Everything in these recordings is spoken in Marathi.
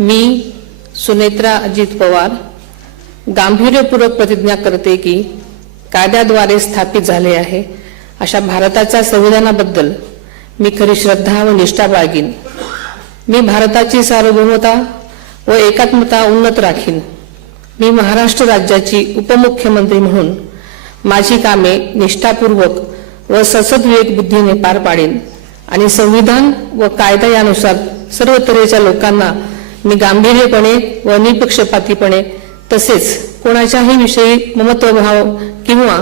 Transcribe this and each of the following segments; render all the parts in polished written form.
मी सुनेत्रा अजित पवार गांभीर्यपूर्वक प्रतिज्ञा करते की कायद्याद्वारे स्थापित झाले आहे अशा भारताच्या संविधानाबद्दल मी खरी श्रद्धा व निष्ठा बाळगीन। मी भारताची सार्वभौमता व एकात्मता उन्नत राखीन। मी महाराष्ट्र राज्याची उपमुख्यमंत्री म्हणून माझी कामे निष्ठापूर्वक व ससद्विवेक बुद्धीने पार पाडेन आणि संविधान व कायदा यानुसार सर्व तऱ्हेच्या लोकांना मी गांभीर्यपणे व निपक्षपातीपणे तसेच कोणाच्याही विषयी ममत्वभाव किंवा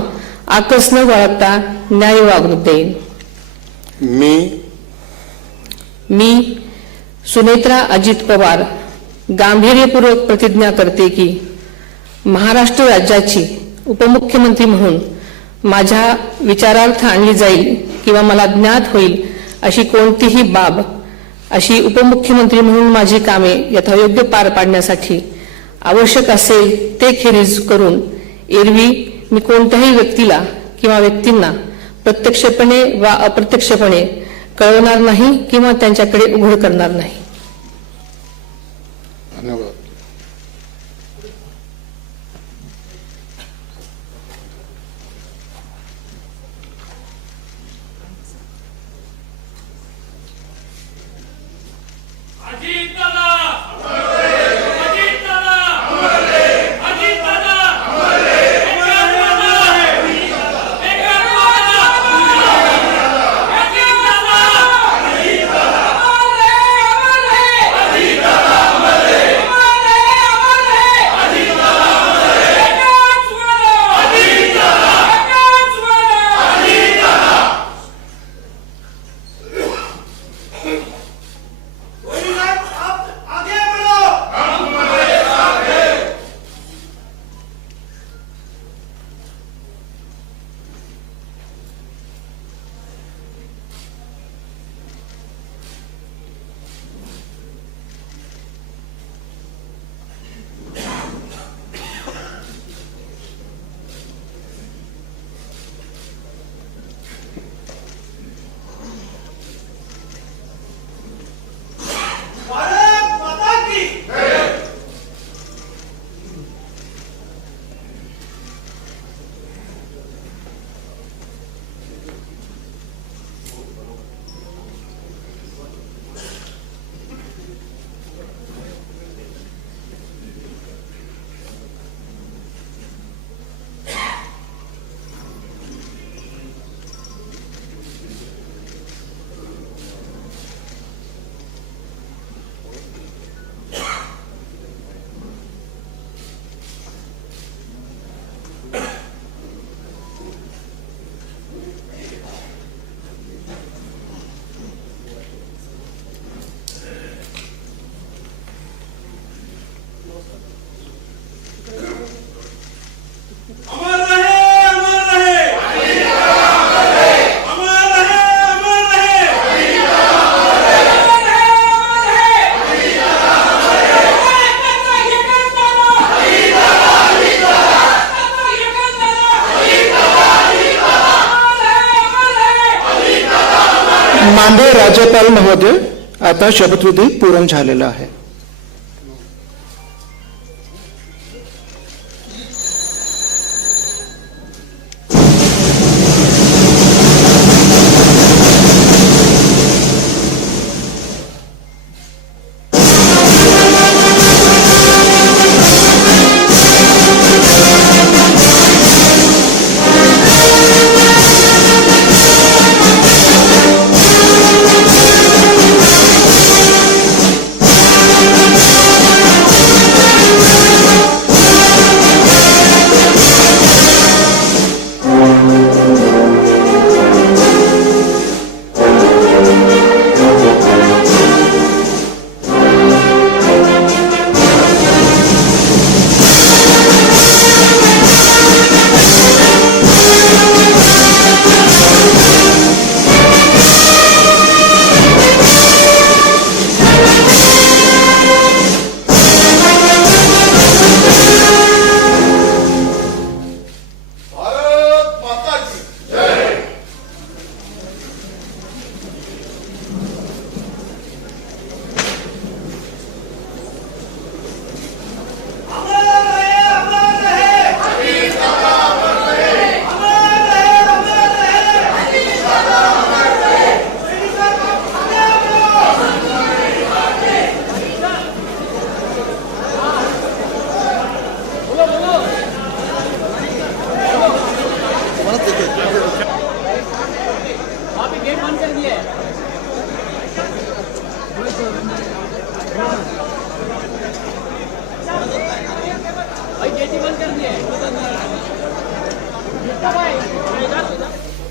आकस न बाळगता न्याय वागणूक देईन। मी सुनेत्रा अजित पवार गांभीर्यपूर्वक प्रतिज्ञा करते की महाराष्ट्र राज्याची उपमुख्यमंत्री म्हणून माझ्या विचारार्थ आणली जाईल किंवा मला ज्ञात होईल अशी कोणतीही बाब अशी उपमुख्यमंत्री म्हणून माझी कामे यथायोग्य पार पाडण्यासाठी आवश्यक असेल ते खेरीज करून एरवी मी कोणत्याही व्यक्तीला किंवा व्यक्तींना प्रत्यक्षपणे वा अप्रत्यक्षपणे कळवणार नाही किंवा त्यांच्याकडे उघड करणार नाही। धन्यवाद। माननीय राज्यपाल महोदय, आता शपथविधी पूर्ण झालेला आहे।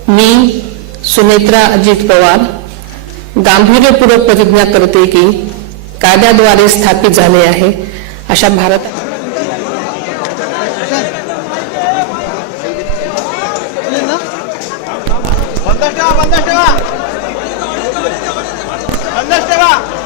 मी सुनेत्रा अजित पवार गांभीर्यपूर्वक प्रतिज्ञा करते की कायद्याद्वारे स्थापित झाले आहे अशा भारत बंदच ठेवा